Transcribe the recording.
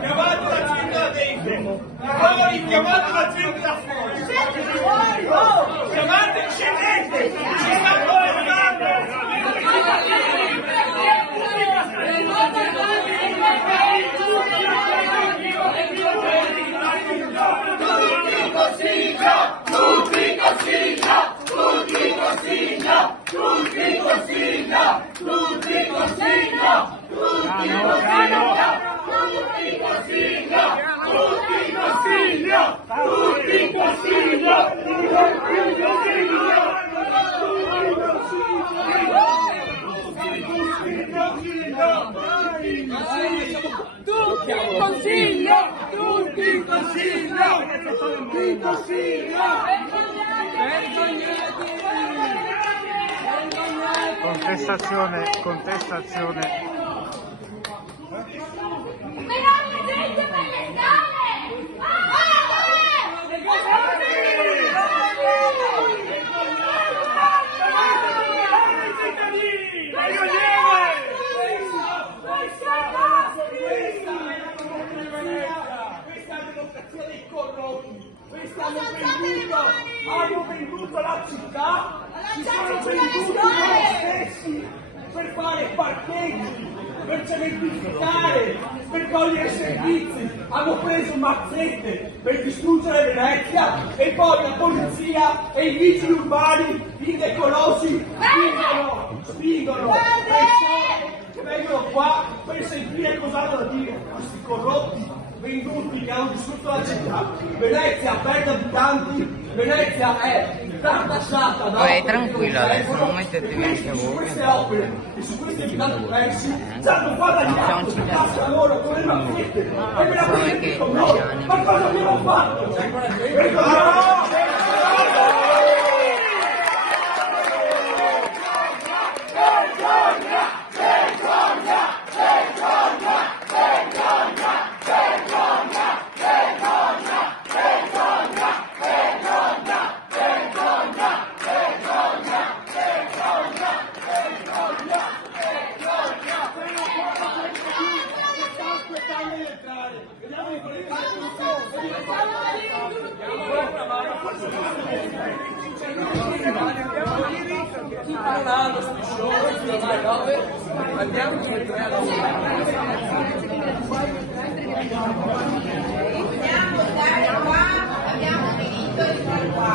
Chiamate la gente da dentro! Fuori, chiamate la gente da fuori! Chiamate, scendete! Ci sta Contestazione, contestazione. Però la gente per le scale! Hanno venduto la città, si sono venduti loro stessi per fare parcheggi, per cementificare, per togliere servizi, hanno preso mazzette per distruggere Venezia e poi la polizia e i vigili urbani indecorosi spingono persone che vengono qua per sentire cosa hanno da dire, questi corrotti venduti che hanno distrutto la città. Venezia perde abitanti, Venezia è tartassata da Vai tranquillo adesso, non mettetevi anche voi. Su queste opere e su questi abitanti persi ci hanno guadagnato per tasca loro con le macchiette e me la prendete con noi. Ma cosa abbiamo fatto? Andiamo come 3 alla 1. Dobbiamo stare qua, abbiamo diritto di stare qua.